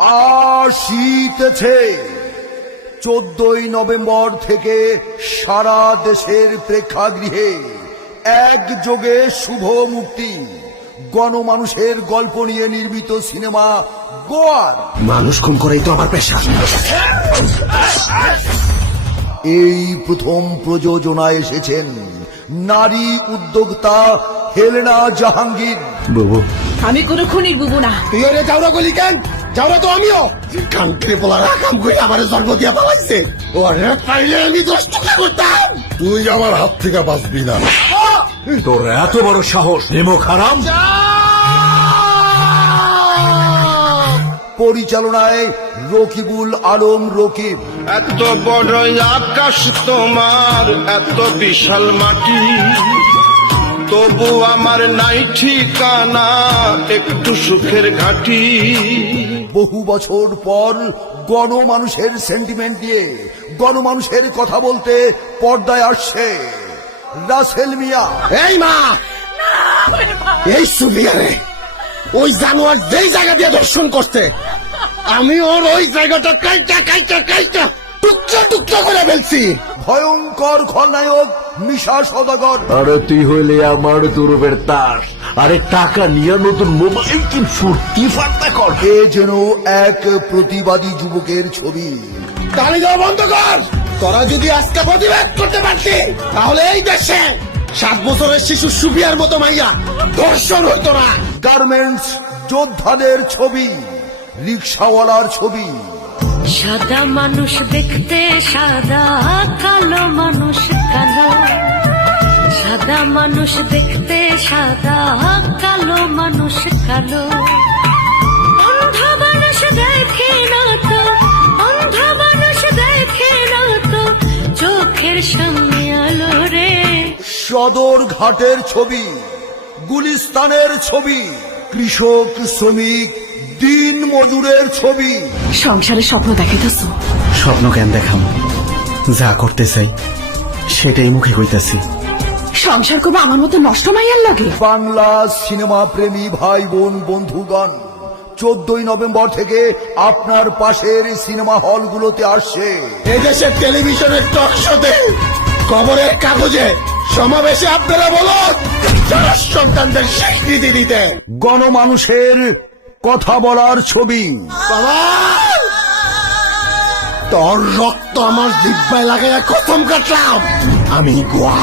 আসিতেছে 14ই নভেম্বর থেকে সারা দেশের প্রেক্ষাগৃহে একযোগে শুভ মুক্তি গণমানুষের গল্প নিয়ে নির্মিত সিনেমা গোয়ার। মানুষ খুন করেই তো আমার পেশা। এই প্রথম প্রযোজনায় এসেছেন নারী উদ্যোক্তা হেলেনা জাহাঙ্গীর। বুবু, আমি কোনো খুনির বুবু না। তুই ওরে যাওরা গলি কেন? যাওরা তো আমিও। কান্ট্রি পোলারা কাম করে আমার জন্ম দিয়া পালাইছে। ওরে পাইলে আমি 10 টাকা করতাম। তুই আমার হাত থেকে বাঁচবি না। তোর এত বড় সাহস, নিমক হারাম! পরিচালনায় রকিবুল আলম রকিব। এত বড় আকাশ তোমার, এত বিশাল মাটি, তবু আমার নাই ঠিকানা একটু সুখের ঘাটি। বহু বছর পর গণমানুষের সেন্টিমেন্ট দিয়ে গণমানুষের কথা বলতে পর্দায় আসছে রাসেল মিয়া। এই মা, এই সুবিয়ারে ওই জানোয়ার যেই জায়গা দিয়ে দর্শন করতে, আমি ওর ওই জায়গাটা কাইটা টুকরা টুকরা করে ফেলছি। ভয়ঙ্কর খলনায়ক মিশা সওদাগর। আরে তুই হইলে আমার দুর্বের তাস, আরে টাকা নিয়ে নতুন মোবাইল কি ফুর্তি ফার্তা কর। এ যেন এক প্রতিবাদী যুবকের ছবি। তালি দেওয়া বন্ধ কর। তোরা যদি আজকে প্রতিবাদ করতে পারতি, তাহলে এই দেশে 7 বছরের শিশু সুবিয়ার মতো মাইয়া দর্শন হইতো না। গার্মেন্টস যোদ্ধাদের ছবি, রিক্সাওয়ালার ছবি। সাদা মানুষ দেখতে সাদা, কালো মানুষ কালো। সাদা মানুষ দেখতে সাদা, কালো মানুষ কালো। অন্ধ মানুষ দেখে না তো, অন্ধ মানুষ দেখে না তো, চোখের সামনে আলো রে। সদর ঘাটের ছবি, গুলিস্তানের ছবি, কৃষক শ্রমিক দিন মজুরের ছবি। সংসারের স্বপ্ন দেখাইতেছ? স্বপ্ন কেন দেখাম, যা করতে চাই সেটাই মুখে কইতাছি। সংসার করবো আমার মতো নষ্ট মাইয়ার লাগে? বাংলা সিনেমা প্রেমী ভাই বোন বন্ধুগণ, 14ই নভেম্বর থেকে আপনার পাশের সিনেমা হলগুলোতে আসছে। এই দেশের টেলিভিশনের টক শোতে, খবরের কাগজে, সমাবেশে আপনারা বলুন সন্তানদের স্বীকৃতি দিতে। গণমানুষের কথা বলার ছবি। বাবা, তোর রক্ত আমার জিহ্বায় লাগাইয়া কসম কাটলাম, আমি গোয়া।